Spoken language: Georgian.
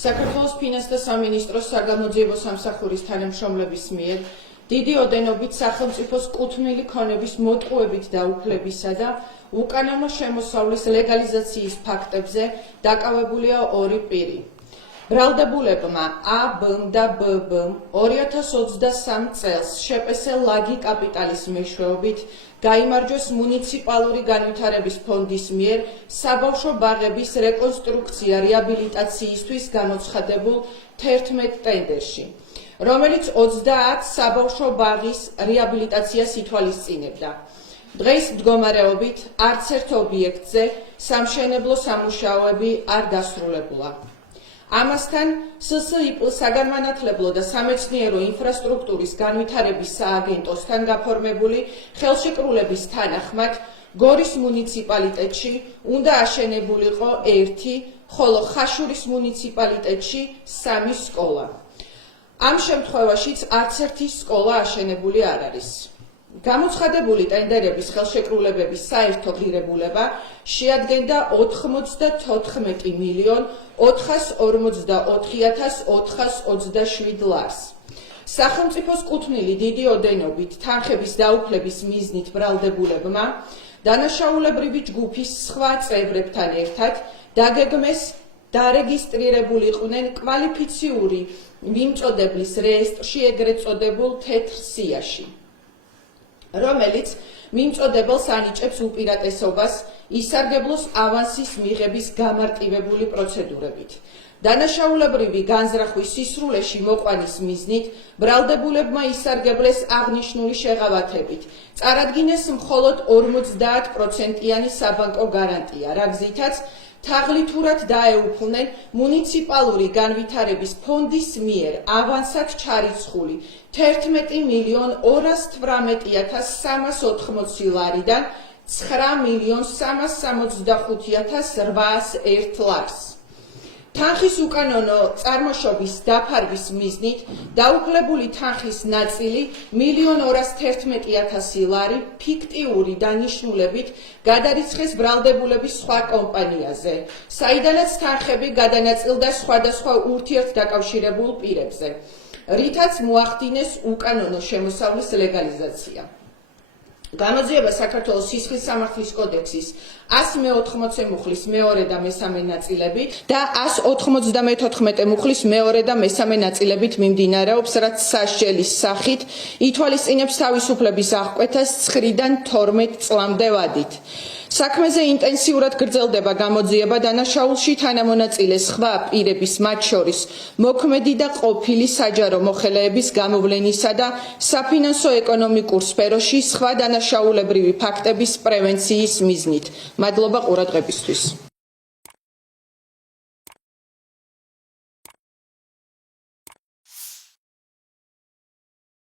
საქართველოს ფინანსთა სამინისტროს საგამოძიებო სამსახურის თანამშრომლების მიერ დიდი ოდენობით სახელმწიფოს კუთვნილი ქონების მოტყუებით და უფლებისა და უკანონო შემოსავლის ლეგალიზაციის ფაქტებზე დაკავებულია ორი პირი. ბრალდებულებმა A.B. და B.B. 2023 წელს შეპესე ლაგი კაპიტალის მეშვეობით გაიმარჯვეს მუნიციპალური განვითარების ფონდის მიერ საბავშვო ბაღების რეკონსტრუქცია რეაბილიტაციისთვის გამოცხადებულ 11 ტენდერში, რომელიც 30 საბავშვო ბაღის რეაბილიტაციას ითვალისწინებდა. დღეს მდგომარეობით არც ერთ ობიექტზე სამშენებლო სამუშაოები არ დასრულებულა. ამასთან SSIP საგანმანათლებლო და სამეცნიერო ინფრასტრუქტურის განვითარების სააგენტოსთან გაფორმებული ხელშეკრულების თანახმად გორის მუნიციპალიტეტში უნდა აშენებულიყო 1, ხოლო ხაშურის მუნიციპალიტეტში 3 სკოლა. ამ შემთხვევაშიც არც ერთი სკოლა აშენებული არ არის. გამოცხადებული ტენდერების ხელშეკრულებების საერთო ღირებულება შეადგენდა 94,444,427 ლარს. სახელმწიფოს კუთვნილი დიდი ოდენობით თანხების დაუფლების მიზნით ბრალდებულებმა დანაშაულებრივი ჯგუფის სხვა წევრებთან ერთად დაგეგმეს დარეგისტრირებულიყვნენ კვალიფიციური მიმწოდeblis რეესტრში ეგრეთ წოდებულ თეთრ სიაში, რომელიც მიმწოდებელს ანიჭებს უპირატესობას ისარგებლოს ავანსის მიღების გამარტივებული პროცედურებით. დანაშაულებრივი განზრახვის სისრულეში მოყვანის მიზნით ბრალდებულებმა ისარგებლეს აღნიშნული შეღავათებით. წარადგინეს მხოლოდ 50%-იანი საბანკო გარანტია, რაგზითაც თაღლითურად დაეუფლნენ მუნიციპალური განვითარების ფონდის მიერ ავანსად ჩარიცხული 11,218,380 ლარიდან 9,365,801 ლარს. თანხის უკანონო წარმოშობის დაფარვის მიზნით დაუფლებული თანხის ნაწილი 1,211,000 ლარი ფიქტიური დანიშნულებით გადარიცხეს ბრალდებულების სხვა კომპანიაზე, საიდანაც თანხები გადანაწილდა სხვადასხვა ურთიერთდაკავშირებულ პირებზე, რითაც მოახდინეს უკანონო შემოსავლის ლეგალიზაცია. გამოძიება საქართველოს სისხლის სამართლის კოდექსის 180 მუხლის მეორე და მესამე ნაწილებით და 194 მუხლის მეორე და მესამე ნაწილებით მიმდინარეობს, რაც სასჯელის სახით ითვალისწინებს თავისუფლების აღკვეთას 9-დან 12 წლამდე ვადით. საქმეზე ინტენსიურად გრძელდება გამოძიება დანაშაულში თანამონაწილე სხვა პირების, მათ შორის მოქმედი და ყოფილი საჯარო მოხელეების გამოვლენისა და საფინანსო ეკონომიკურ სფეროში სხვა დანაშაულებრივი ფაქტების პრევენციის მიზნით. მადლობა ყურადღებისთვის.